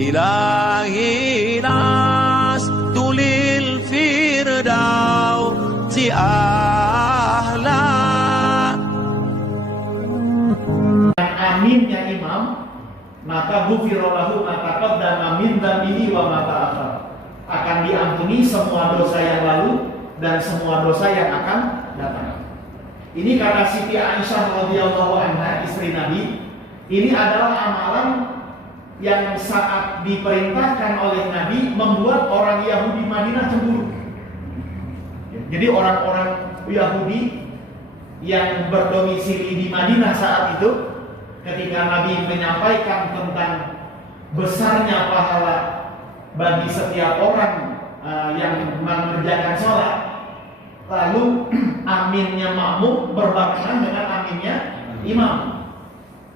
إلهي لست للفردوس أهلا. Aminnya imam, maka ghufirallahu ma taqaddama min dzambihi wa ma ta'akhkhar. Akan diampuni semua dosa yang lalu dan semua dosa yang akan datang. Ini kata Siti Aisyah radhiyallahu anha, istri Nabi. Ini adalah amalan yang saat diperintahkan oleh Nabi membuat orang Yahudi Madinah cemburu. Jadi orang-orang Yahudi yang berdomisili di Madinah saat itu, ketika Nabi menyampaikan tentang besarnya pahala bagi setiap orang yang mengerjakan sholat, lalu aminnya makmum berbarengan dengan aminnya imam,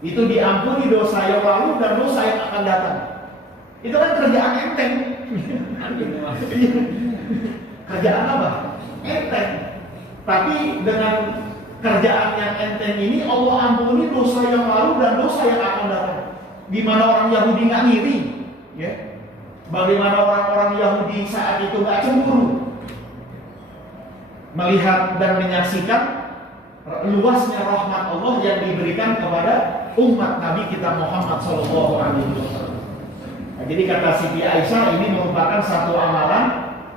itu diampuni dosa yang lalu dan dosa yang akan datang. Itu kan kerjaan enteng. Kerjaan apa? Enteng. Tapi dengan kerjaan yang enteng ini Allah ampuni dosa yang lalu dan dosa yang akan datang. Di mana orang Yahudi nggak ngiri, ya? Bagaimana orang-orang Yahudi saat itu nggak cemburu melihat dan menyaksikan luasnya rahmat Allah yang diberikan kepada umat Nabi kita Muhammad SAW. Nah, jadi kata Siti Aisyah, ini merupakan satu amalan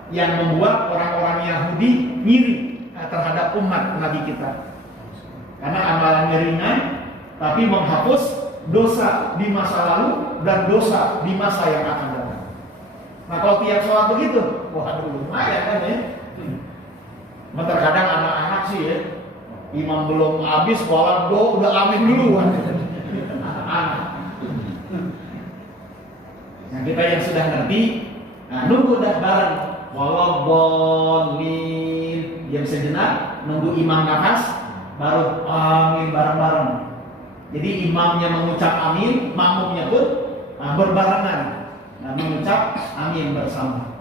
yang membuat orang-orang Yahudi ngiri terhadap umat Nabi kita. Karena amalannya ringan, tapi menghapus dosa di masa lalu dan dosa di masa yang akan datang. Nah kalau tiap sholat begitu, waduh lumayan kan ya. Terkadang anak-anak sih ya, imam belum habis, sholat udah amin duluan. Anak-anak. Nah kita yang sudah ngerti, nunggu dah bareng. Waladhdallin, diam sejenak, nunggu imam nafas, baru amin bareng-bareng. Jadi imamnya mengucap amin, makmumnya pun berbarengan mengucap amin bersama.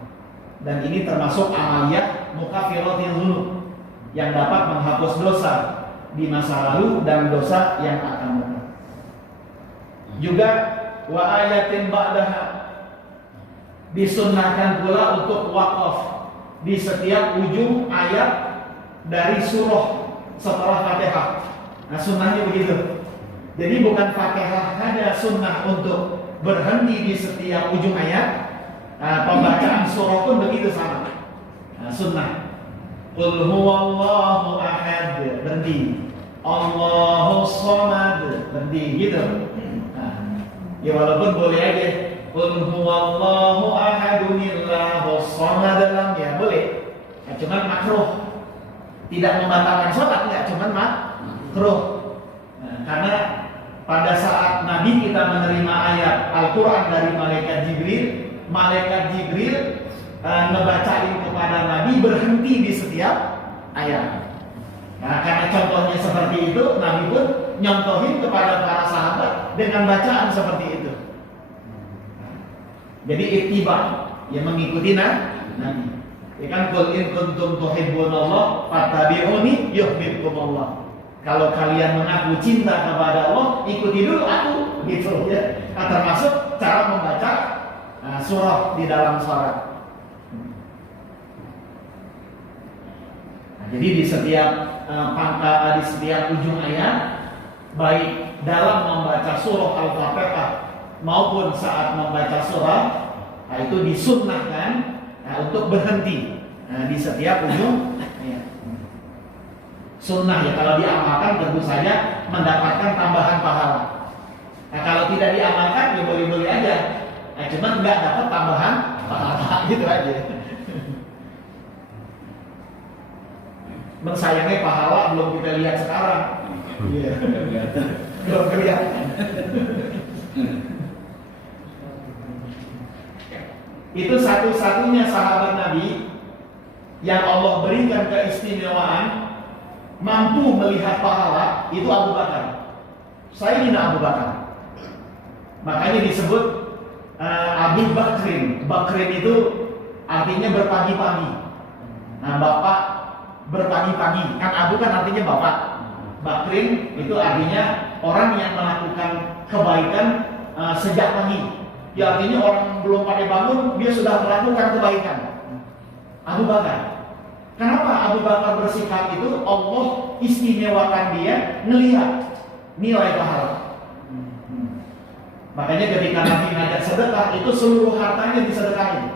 Dan ini termasuk amaliyah mukaffiratul dzunub yang dapat menghapus dosa di masa lalu dan dosa yang akan datang. Juga wa ayatin ba'daha, disunnahkan pula untuk wakaf di setiap ujung ayat dari surah setelah Fatihah. Nah sunnahnya begitu. Jadi bukan Fatihah hanya sunnah untuk berhenti di setiap ujung ayat. Pembacaan surah pun begitu sama. Sunnah. Qul huwallahu ahad, berhenti. Allahus samad, berhenti gitu. Ya walaupun boleh aja Qul huwallahu ahadunillahus samad dalam ya boleh. Cuman makruh. Tidak membatalkan sholat, enggak, cuman makruh. Karena pada saat Nabi kita menerima ayat Al-Quran dari Malaikat Jibril ngebacain kepada Nabi berhenti di setiap ayat. Nah, karena contohnya seperti itu, Nabi pun nyontohin kepada para sahabat dengan bacaan seperti itu. Jadi ittiba, yang mengikuti Nabi. Ya kan, qul in kuntum tuhibbunallah fattabi'uni yuhibbukumullah. Kalau kalian mengaku cinta kepada Allah, ikuti dulu aku, gitu ya. Nah, termasuk cara membaca surah di dalam sholat. Nah, jadi di setiap di setiap ujung ayat, baik dalam membaca surah Al-Fatihah maupun saat membaca surah, itu disunnahkan untuk berhenti di setiap ujung ayat. Sunnah ya, kalau diamalkan tentu saja mendapatkan tambahan pahala. Nah, kalau tidak diamalkan ya boleh-boleh aja. Nah, cuma nggak dapat tambahan pahala gitu aja. Sayangnya pahala belum kita lihat sekarang. Iya. Belum kelihatan. Itu satu-satunya sahabat Nabi yang Allah berikan keistimewaan mampu melihat pahala, itu Abu Bakar. Sayyidina Abu Bakar. Makanya disebut Abu Bakrin. Bakrin itu artinya berpagi-pagi. Nah, bapak berpagi-pagi. Kan Abu kan artinya bapak. Bakrin itu artinya orang yang melakukan kebaikan sejak pagi. Ya artinya orang belum pada bangun, dia sudah melakukan kebaikan. Abu Bakar. Kenapa Abu Bakar bersikap itu? Allah istimewakan dia ngelihat nilai pahala. Makanya ketika Nabi ngajak sedekah, itu seluruh hartanya disedekahin.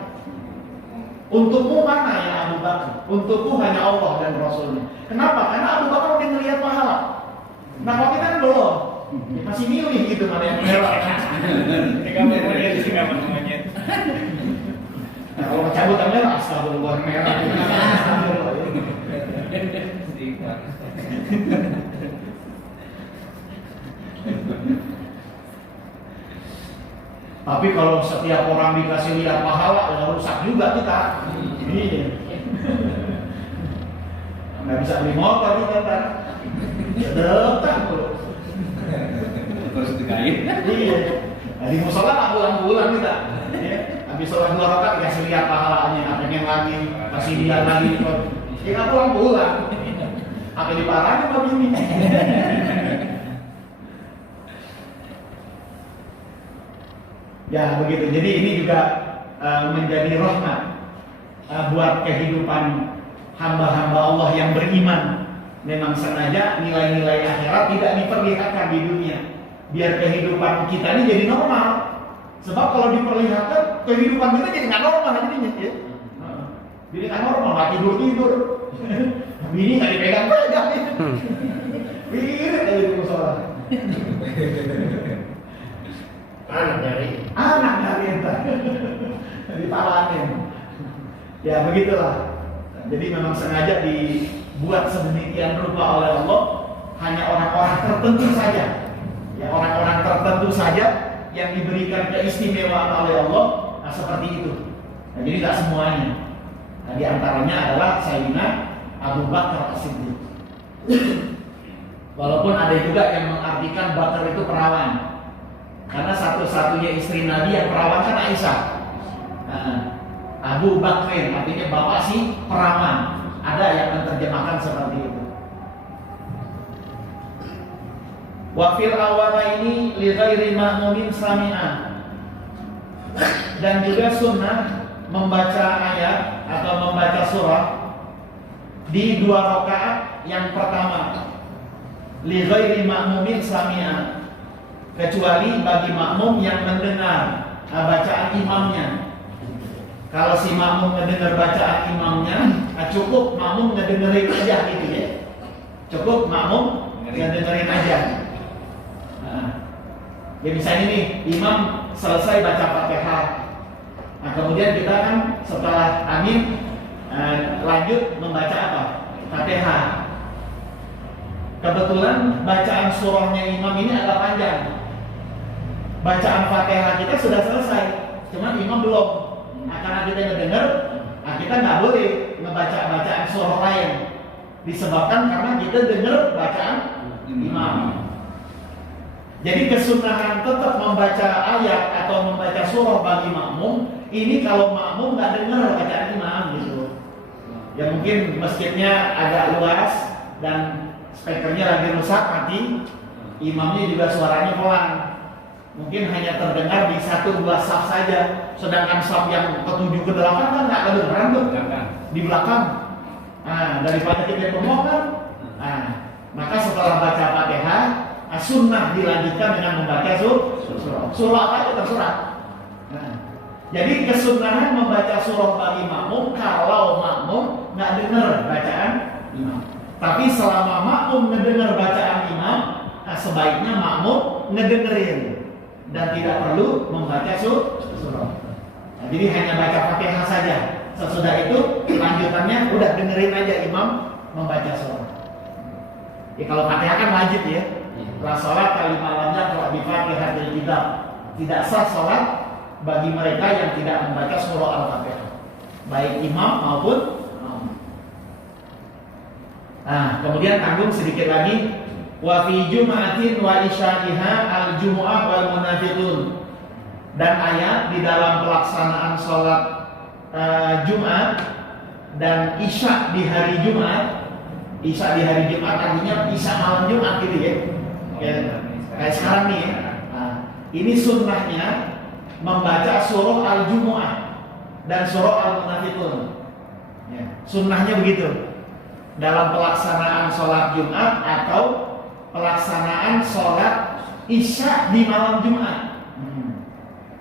Untukmu mana ya Abu Bakar? Untukku hanya Allah dan Rasulnya. Kenapa? Karena Abu Bakar udah ngelihat pahala. Nah kalau kita kan belum, masih milih gitu mana yang merah. Nah, kalau cabut merah, astagfirullah merah. Tapi kalau setiap orang dikasih lihat pahala, ya rusak juga kita. Iya. Nggak bisa beli motor kita kan. Sedekah tuh. Terus digain. Iya. Nah, di musola tak bulan-bulan kita. Ya. Habis sholat 2 rakaat dikasih lihat pahalanya, pengen lagi, kasih lihat lagi. Ya nggak pulang-pulang. Apa diparahin apa ini? Ya begitu. Jadi ini juga menjadi rahmat buat kehidupan hamba-hamba Allah yang beriman. Memang sengaja nilai-nilai akhirat tidak diperlihatkan di dunia, biar kehidupan kita ini jadi normal. Sebab kalau diperlihatkan, kehidupan kita jadi nggak normal jadinya. Ya? Jadi nggak normal, nggak tidur. Ini nggak dipegang-pegang. Ini kayak di musola. Anak dari entah. Dipalanin. Ya begitulah. Jadi memang sengaja dibuat sedemikian rupa oleh Allah, hanya orang-orang tertentu saja. Ya orang-orang tertentu saja yang diberikan keistimewaan oleh Allah, nah seperti itu. Nah, jadi tidak semuanya. Nah, di antaranya adalah Sayyidina Abu Bakar As-Siddiq. Walaupun ada juga yang mengartikan Bakar itu perawan. Karena satu-satunya istri Nabi yang perawan kan Aisyah. Abu Bakrin artinya bapak si perawan. Ada yang menerjemahkan seperti itu. Wa fil awwalaini li ghairi ma'mumin sami'an. Dan juga sunnah membaca ayat atau membaca surah di 2 rakaat yang pertama. Li ghairi ma'mumin sami'an. Kecuali bagi makmum yang mendengar bacaan imamnya. Kalau si makmum mendengar bacaan imamnya, cukup makmum ngedengerin aja gitu ya. Cukup makmum ngedengerin aja. Nah, ya misalnya nih, imam selesai baca Fatihah. Nah, kemudian kita kan setelah amin lanjut membaca apa? Fatihah. Kebetulan bacaan surahnya imam ini agak panjang. Bacaan Fatihah kita sudah selesai, cuman imam belum. Nah, karena kita ngedenger, nah kita nggak boleh ngebaca bacaan surah lain, disebabkan karena kita dengar bacaan imam. Jadi kesunahan tetap membaca ayat atau membaca surah bagi makmum ini kalau makmum nggak dengar bacaan imam gitu. Ya mungkin masjidnya agak luas dan speakernya lagi rusak mati, imamnya juga suaranya pelan. Mungkin hanya terdengar di 1-2 saf saja, sedangkan saf yang ke-7 ke-8 kan nggak kedengeran tuh di belakang. Nah, daripada kita bengong kan, maka setelah baca Fatihah, sunnah dilanjutkan dengan membaca surah. Surah apa itu terserah. Nah, jadi kesunahan membaca surah bagi makmum kalau makmum nggak dengar bacaan imam. Tapi selama makmum ngedengar bacaan imam, sebaiknya makmum ngedengerin. Dan tidak perlu membaca surah. Nah, jadi hanya baca Fatihah saja. Sesudah itu lanjutannya udah dengerin aja imam membaca surah. Ya kalau Fatihah kan wajib ya. La sholat kalimah lam yaqra bi Fatihatil kitab. Tidak sah sholat bagi mereka yang tidak membaca surah Al-Fatihah. Baik imam maupun makmum. Nah, kemudian tanggung sedikit lagi. Wa fi jum'atin wa isya'iha al-jumu'ah wal munafiqun. Dan ayat di dalam pelaksanaan sholat Jumat dan isya di hari Jumat. Isya di hari Jumat artinya isya malam Jumat gitu ya. Kayak sekarang nih ya. Nah, ini sunnahnya membaca surah Al-Jumu'ah dan surah Al-Munafiqun. Ya, sunnahnya begitu. Dalam pelaksanaan sholat Jumat atau pelaksanaan sholat Isya di malam Jumat,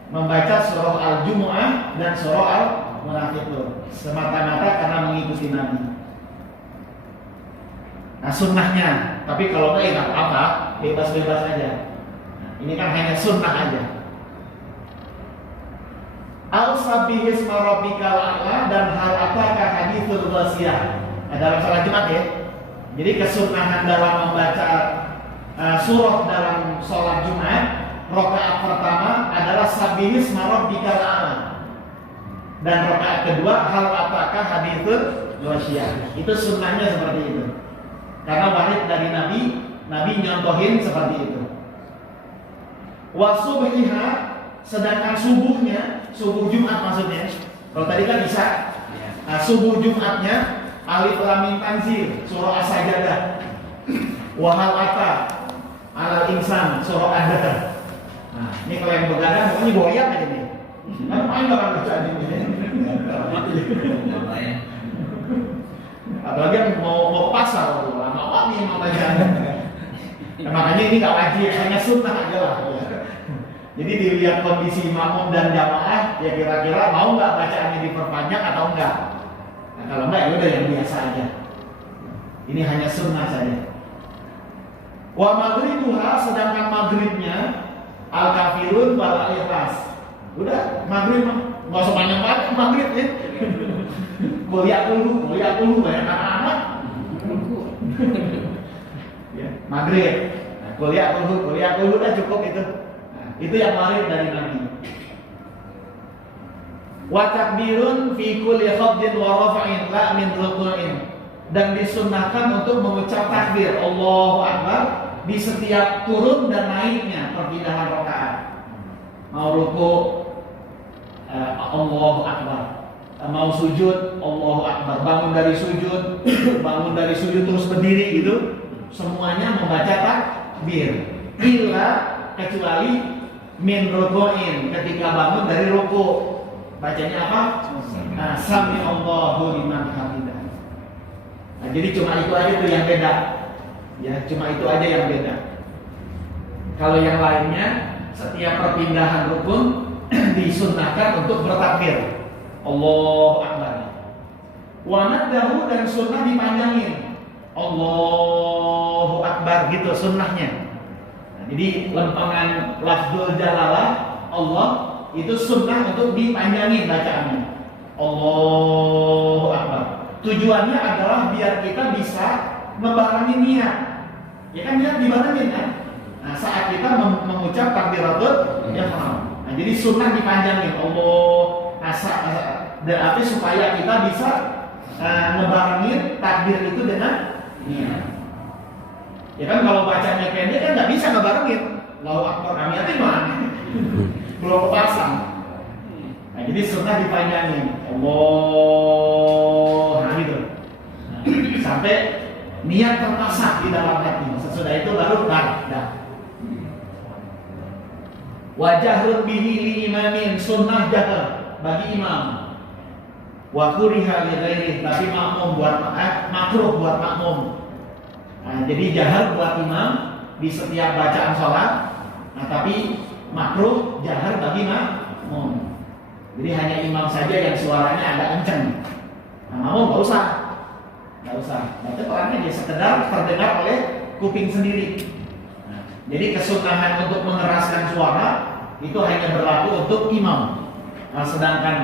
membaca surah Al-Jumu'ah dan surah Al-Munafiqun semata-mata karena mengikuti Nabi. Nah, sunnahnya, tapi kalau enggak ya nggak apa-apa, bebas-bebas aja. Nah, ini kan hanya sunnah aja. Al-Sabbihisma rabbikal a'la dan hal ataka hadithul ghasiyah. Nah, dalam salat Jumat ya. Jadi kesunahan dalam membaca surah dalam salat Jumat rakaat pertama adalah Sabbihisma rabbikal a'la. Dan rakaat kedua hal ataka hadithul ghasiyah. Itu sunnahnya seperti itu. Karena warid dari Nabi nyontohin seperti itu. Wa subhiha, sedangkan subuhnya, subuh Jumat maksudnya. Kalau tadi kan Isya. Nah, subuh Jumatnya Alif Lam Mim Tanzil, surah As-Sajdah. Wa hal ata alal insan, surah Ad-Dahr. Nah, ini kalau yang begadang pokoknya goyang aja nih. Kan main orang bacaan ini. Apalagi yang mau ke pasar, lama nih mau bacaan. Nah, makanya ini nggak wajib, hanya sunnah aja lah. Jadi dilihat kondisi makmum dan jamaah, ya kira-kira mau nggak bacaannya diperpanjang atau enggak. Nah, kalau enggak ya udah yang biasa aja. Ini hanya sunnah saja. Wa maghribuha, sedangkan maghribnya al-kafirun wal ikhlas. Udah maghrib mah nggak usah panjang-panjang maghrib ya. Kuliah dulu banyak anak-anak. Ya, maghrib. Nah, kuliah dulu dah cukup itu. Nah, itu yang warid dari Nabi. Wa takbirun fi kulli khafdin wa raf'in la min ruku'in. Dan disunnahkan untuk mengucap takbir Allahu Akbar di setiap turun dan naiknya perpindahan rakaat. Mau ruku Allahu Akbar. Mau sujud, Allahu Akbar. Bangun dari sujud terus berdiri gitu. Semuanya membaca takbir. Illa kecuali min ruku'in, ketika bangun dari ruku. Bacanya apa? Sami Allahu liman hamidah. Nah, jadi cuma itu aja tuh yang beda. Ya, cuma itu aja yang beda. Kalau yang lainnya setiap perpindahan rukun disunnahkan untuk bertakbir. Allahu Akbar. Wa nadahu, dan sunnah dipanjangin. Allahu Akbar gitu sunnahnya. Nah, jadi lempengan lafzul jalalah Allah itu sunnah untuk dipanjangin bacaannya. Allahu Akbar. Tujuannya adalah biar kita bisa membarengi niat. Ya kan niat dibarengin kan? Nah, saat kita mengucap takbiratul ihram. Nah, jadi sunnah dipanjangin. Berarti supaya kita bisa ngebarengin takbir itu dengan niat. Ya kan kalau bacanya pendek kan nggak bisa ngebarengin. Allahu Akbar, niatnya mana? Belum kepasang. Nah, jadi sunnah dipanjangin. Allah, nah gitu. Nah, sampai niat terpasang di dalam hati. Sesudah itu baru dah. Wajahrun bihi li imamin, sunnah jahr bagi imam. Wa kuriha li ghairihi, tapi makmum makruh buat makmum. Nah, jadi jahar buat imam di setiap bacaan sholat. Nah, tapi makruh jahar bagi makmum. Jadi hanya imam saja yang suaranya agak kenceng. Nah, makmum nggak usah. Berarti orangnya dia sekedar terdengar oleh kuping sendiri. Nah, jadi kesunahan untuk mengeraskan suara itu hanya berlaku untuk imam. Nah, sedangkan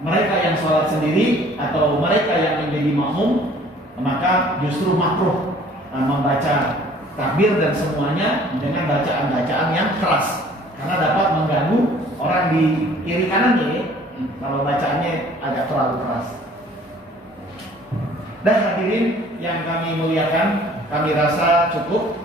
mereka yang sholat sendiri atau mereka yang menjadi makmum, maka justru makruh membaca takbir dan semuanya dengan bacaan-bacaan yang keras, karena dapat mengganggu orang di kiri kanannya kalau bacaannya agak terlalu keras. Dan hadirin yang kami muliakan, kami rasa cukup